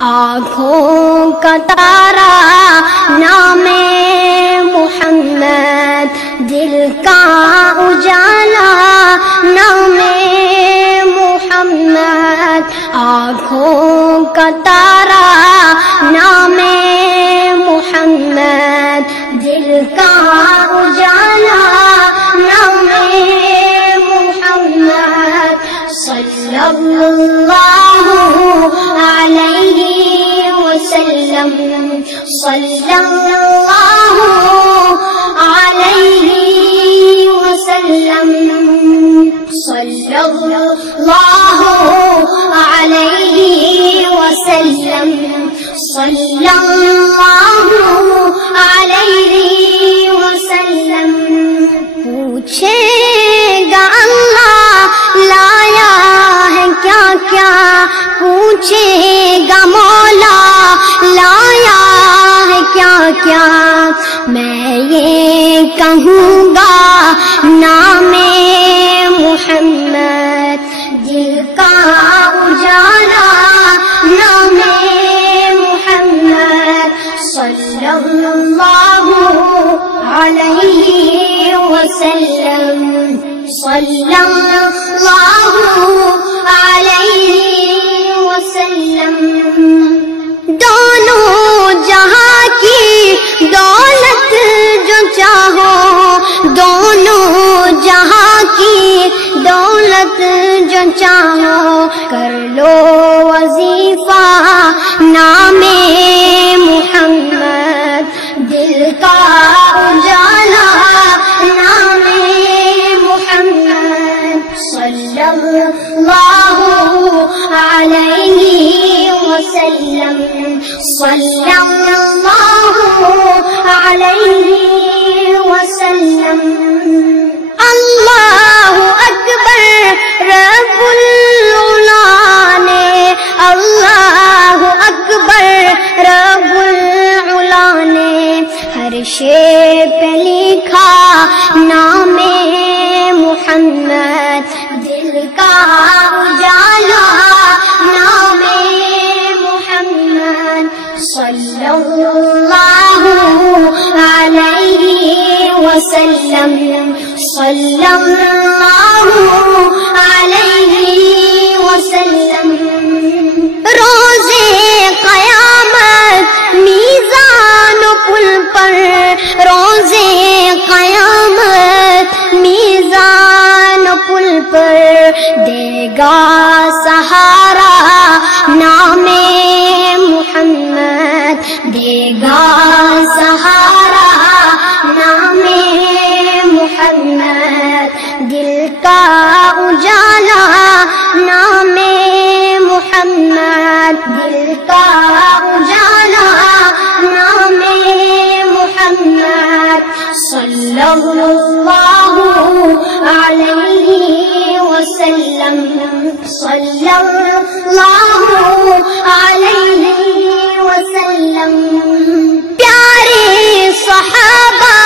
آنکھوں کا تارا نام محمد، دل کا اجالا نام محمد، آنکھوں کا تارا نام محمد، دل کا اجالا نام محمد، صلی اللہ علیہ وسلم، صلی اللہ علیہ وسلم، صلی اللہ علیہ وسلم، صلی اللہ علیہ وسلم۔ پوچھے گا اللہ لایا ہے کیا کیا، پوچھے گا مولا لایا ہے کیا کیا، میں یہ کہوں گا نام محمد، دل کا اجالا نام محمد، صلی اللہ علیہ وسلم، صلی اللہ علیہ وسلم۔ دونوں جہاں کی دولت جو چاہو، دونوں جہاں کی دولت جو چاہو، کر لو وظیفہ نام محمد، دل کا اجالا نام محمد، صلی اللہ علیہ وسلم، صلی اللہ علیہ وسلم۔ اللہ اکبر رب العلا نے، اللہ اکبر رب العلا نے ہر شے پہ لکھا نام محمد، دل کا اجالا نام محمد، صلی اللہ علیہ وسلم، صلی اللہ علیہ وسلم۔ روزے قیامت میزان پل پر، روزے قیامت میزان پل پر دے گا سہارا نام محمد، دے گا سہارا نام محمد، دل کا اجالا نام محمد، دل کا اجالا نام محمد، صلی اللہ علیہ وسلم، صلی اللہ علیہ وسلم۔ پیارے صحابہ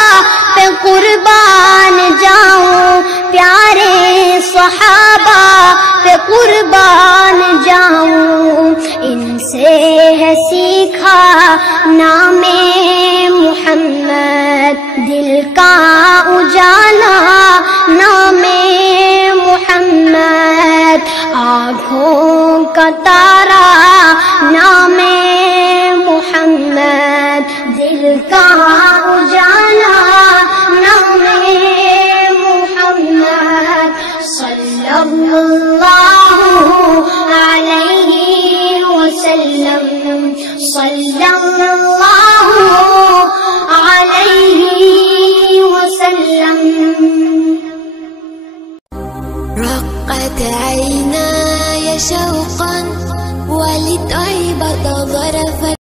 پہ قربان جاؤں، پیارے صحابہ پہ قربان جاؤں، ان سے ہے سیکھا نام محمد، دل کا اجالا نام محمد، آنکھوں کا تارا نام محمد، دل کا اجالا نام محمد، صلی اللہ علیہ وسلم، صلی اللہ علیہ وسلم۔ رقت عيناي شوقا ولطيبة ظرفت